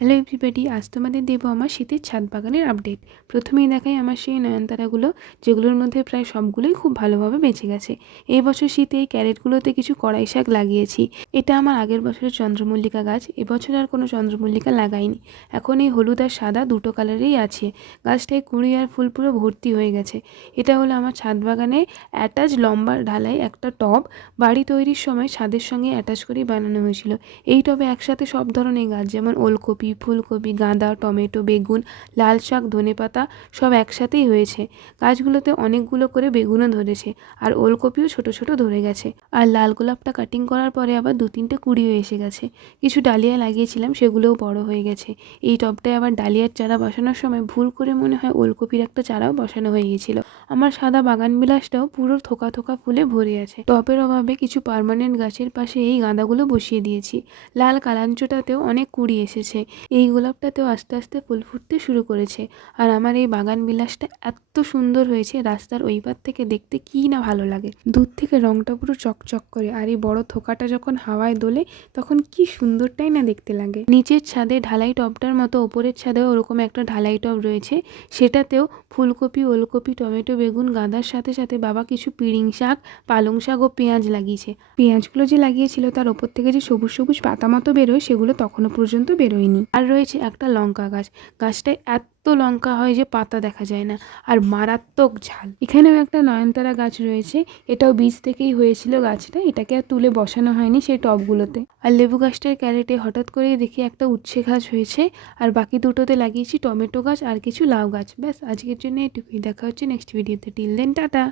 Hello everybody, আজ তোমাদের দেবো আমার শীতের ছাদ বাগানের আপডেট। প্রথমেই দেখাই আমার সেই নয়নতারাগুলো, যেগুলোর মধ্যে প্রায় সবগুলোই খুব ভালোভাবে বেঁচে গেছে। এই বছর শীতে এই ক্যারেটগুলোতে কিছু কড়াই শাক লাগিয়েছি। এটা আমার আগের বছরের চন্দ্রমল্লিকা গাছ, এবছর আর কোনো চন্দ্রমল্লিকা লাগাইনি। এখন এই হলুদ আর সাদা দুটো কালারেই আছে। গাছটায় কুঁড়ি আর ফুল পুরো ভর্তি হয়ে গেছে। এটা হলো আমার ছাদ বাগানে অ্যাটাচ লম্বা ঢালাই একটা টব। বাড়ি তৈরির সময় ছাদের সঙ্গে অ্যাটাচ করেই বানানো হয়েছিল। এই টবে একসাথে সব ধরনের গাছ, যেমন ওলকপি, ফুলকপি, গাঁদা, টমেটো, বেগুন, লাল শাক, ধনেপাতা সব একসাথেই হয়েছে। গাছগুলোতে অনেকগুলো করে বেগুনও ধরেছে, আর ওলকপিও ছোট ছোট ধরে গেছে। আর লাল গোলাপটা কাটিং করার পরে আবার 2-3টে কুঁড়িও এসে গেছে। কিছু ডালিয়া লাগিয়েছিলাম, সেগুলোও বড় হয়ে গেছে। এই টবটায় আবার ডালিয়ার চারা বসানোর সময় ভুল করে মনে হয় ওলকপির একটা চারাও বসানো হয়ে গিয়েছিল। আমার সাদা বাগান বিলাসটাও পুরো থোকা থোকা ফুলে ভরে আছে। টবের অভাবে কিছু পার্মানেন্ট গাছের পাশে এই গাঁদাগুলো বসিয়ে দিয়েছি। লাল কালাঞ্চটাতেও অনেক কুঁড়ি এসেছে। এই গোলাপটাতেও আস্তে আস্তে ফুল ফুটতে শুরু করেছে। আর আমার এই বাগান বিলাসটা এত সুন্দর হয়েছে, রাস্তার ওই পার থেকে দেখতে কী না ভালো লাগে। দূর থেকে রংটা পুরো চকচক করে, আর এই বড় থোকাটা যখন হাওয়ায় দোলে তখন কি সুন্দরটাই না দেখতে লাগে। নিচের ছাদে ঢালাই টবটার মতো ওপরের ছাদেও ওরকম একটা ঢালাই টব রয়েছে। সেটাতেও ফুলকপি, ওলকপি, টমেটো, বেগুন, গাঁদার সাথে সাথে বাবা কিছু পিড়িং শাক, পালং শাক ও পেঁয়াজ লাগিয়েছে। পেঁয়াজগুলো যে লাগিয়েছিল তার ওপর থেকে যে সবুজ সবুজ পাতা মতো বেরোয়, সেগুলো তখনও পর্যন্ত বেরোয়নি। আর রয়েছে একটা লঙ্কা গাছ। গাছটায় এত লঙ্কা হয় যে পাতা দেখা যায় না, আর মারাত্মক ঝাল। এখানেও একটা নয়নতারা গাছ রয়েছে, এটাও বীজ থেকেই হয়েছিল গাছটা, এটাকে আর তুলে বসানো হয়নি সেই টবগুলোতে। আর লেবু গাছটার ক্যারেটে হঠাৎ করেই দেখি একটা উচ্ছে গাছ হয়েছে, আর বাকি দুটোতে লাগিয়েছি টমেটো গাছ আর কিছু লাউ গাছ। ব্যাস, আজকের জন্য এটুকুই। দেখা হচ্ছে নেক্সট ভিডিওতে। Till then, tata.